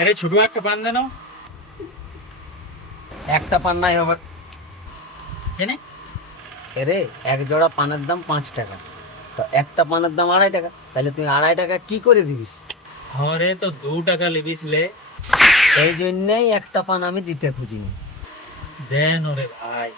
আরে ছোট একটা পান দেন। একটা পান নাই হবে কেনে? এরে, এক জোড়া পানের দাম 5 টাকা, তো একটা পানের দাম 2.5 টাকা, তাহলে তুই 2.5 টাকা কি করে দিবিস? হরে তো 2 টাকা লিবিস লে। এই জন্যই একটা পান আমি দিতে খুঁজিনি। দেন ওরে ভাই।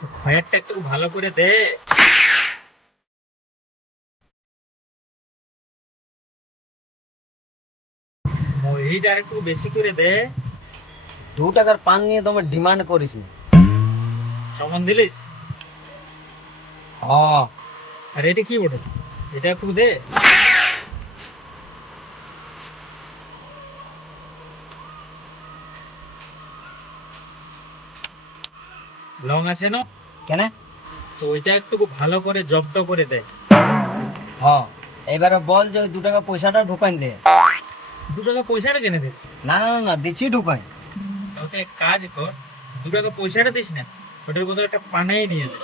তো খয়েরটা একটু ভালো করে দে। মহিটা আর একটু বেশি করে দে। 2 টাকার পান নিয়ে তোমার ডিমান্ড করিস না। সমান দিলিস? হ্যাঁ। আর এটা কি ওঠে? এটা একটু দে। লং আছে না? কেন? তো ওইটা একটু ভালো করে জব্দ করে দে। হ্যাঁ, এবারে বল যে ওই 2 টাকা পয়সাটা ঢুকাই দে। 2 টাকা পয়সাটা কেনে দিচ্ছি? না না না না, দিচ্ছি ঢুকাই। ওকে এক কাজ কর, 2 টাকা পয়সাটা দিস না, ওটার বদলে একটা পানাই নিয়ে দে।